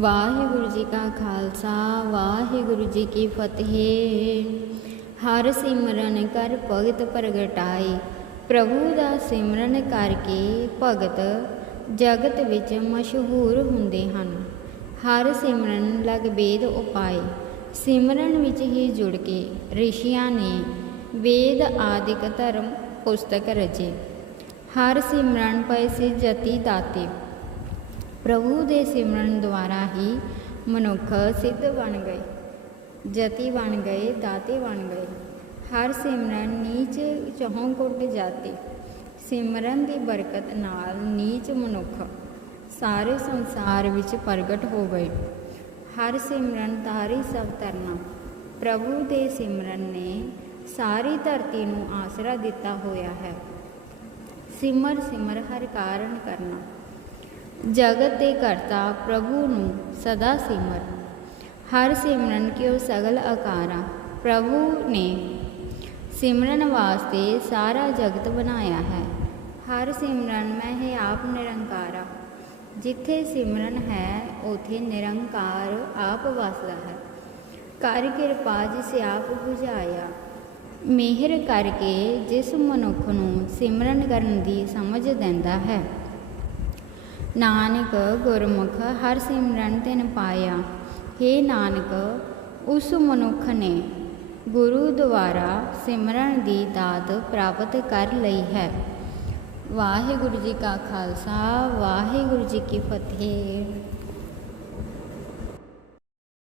ਵਾਹਿਗੁਰੂ ਜੀ ਕਾ ਖਾਲਸਾ, ਵਾਹਿਗੁਰੂ ਜੀ ਕੀ ਫਤਿਹ। ਹਰ ਸਿਮਰਨ ਕਰ ਭਗਤ ਪ੍ਰਗਟਾਏ, ਪ੍ਰਭੂ ਦਾ ਸਿਮਰਨ ਕਰਕੇ ਭਗਤ ਜਗਤ ਵਿੱਚ ਮਸ਼ਹੂਰ ਹੁੰਦੇ ਹਨ। ਹਰ ਸਿਮਰਨ ਲਗ ਵੇਦ ਉਪਾਏ, ਸਿਮਰਨ ਵਿੱਚ ਹੀ ਜੁੜ ਕੇ ਰਿਸ਼ੀਆਂ ਨੇ ਵੇਦ ਆਦਿਕ ਧਰਮ ਪੁਸਤਕ ਰਚੇ। ਹਰ ਸਿਮਰਨ ਪਏ ਸੀ ਜਤੀ ਦਾਤੇ ਪ੍ਰਭੂ ਦੇ ਸਿਮਰਨ ਦੁਆਰਾ ਹੀ ਮਨੁੱਖ ਸਿੱਧ ਬਣ ਗਏ, ਜਤੀ ਬਣ ਗਏ, ਦਾਤੇ ਬਣ ਗਏ। ਹਰ ਸਿਮਰਨ ਨੀਚ ਚਹੋਂ ਕੁੱਟ ਜਾਤੇ। ਸਿਮਰਨ ਦੀ ਬਰਕਤ ਨਾਲ ਨੀਚ ਮਨੁੱਖ ਸਾਰੇ ਸੰਸਾਰ ਵਿੱਚ ਪ੍ਰਗਟ ਹੋ ਗਏ। ਹਰ ਸਿਮਰਨ ਤਾਰੀ ਸਭ ਤਰਨਾ। ਪ੍ਰਭੂ ਦੇ ਸਿਮਰਨ ਨੇ ਸਾਰੀ ਧਰਤੀ ਨੂੰ ਆਸਰਾ ਦਿੱਤਾ ਹੋਇਆ ਹੈ। ਸਿਮਰ ਸਿਮਰ ਹਰ ਕਾਰਨ ਕਰਨਾ। ਜਗਤ ਦੇ ਕਰਤਾ ਪ੍ਰਭੂ ਨੂੰ ਸਦਾ ਸਿਮਰ। ਹਰ ਸਿਮਰਨ ਕਿਉ ਸਗਲ ਆਕਾਰਾ। ਪ੍ਰਭੂ ਨੇ ਸਿਮਰਨ ਵਾਸਤੇ ਸਾਰਾ ਜਗਤ ਬਣਾਇਆ ਹੈ। ਹਰ ਸਿਮਰਨ ਮੈਂ ਹੈ ਆਪ ਨਿਰੰਕਾਰਾ। ਜਿੱਥੇ ਸਿਮਰਨ ਹੈ, ਉਥੇ ਨਿਰੰਕਾਰ ਆਪ ਵਸਦਾ ਹੈ। ਕਰ ਕਿਰਪਾ ਜਿਸ ਆਪ 부ਝਾਇਆ। ਮਿਹਰ ਕਰਕੇ ਜਿਸ ਮਨੁੱਖ ਨੂੰ ਸਿਮਰਨ ਕਰਨ ਦੀ ਸਮਝ ਦਿੰਦਾ ਹੈ। ਨਾਨਕ ਗੁਰਮੁਖ ਹਰ ਸਿਮਰਨ ਤਿਨ ਪਾਇਆ। हे ਨਾਨਕ, ਉਸ ਮਨੁੱਖ ਨੇ ਗੁਰੂ ਦੁਆਰਾ ਸਿਮਰਨ ਦੀ ਦਾਤ ਪ੍ਰਾਪਤ ਕਰ ਲਈ ਹੈ। ਵਾਹਿਗੁਰੂ ਜੀ ਕਾ ਖਾਲਸਾ, ਵਾਹਿਗੁਰੂ ਜੀ ਕੀ ਫਤਿਹ।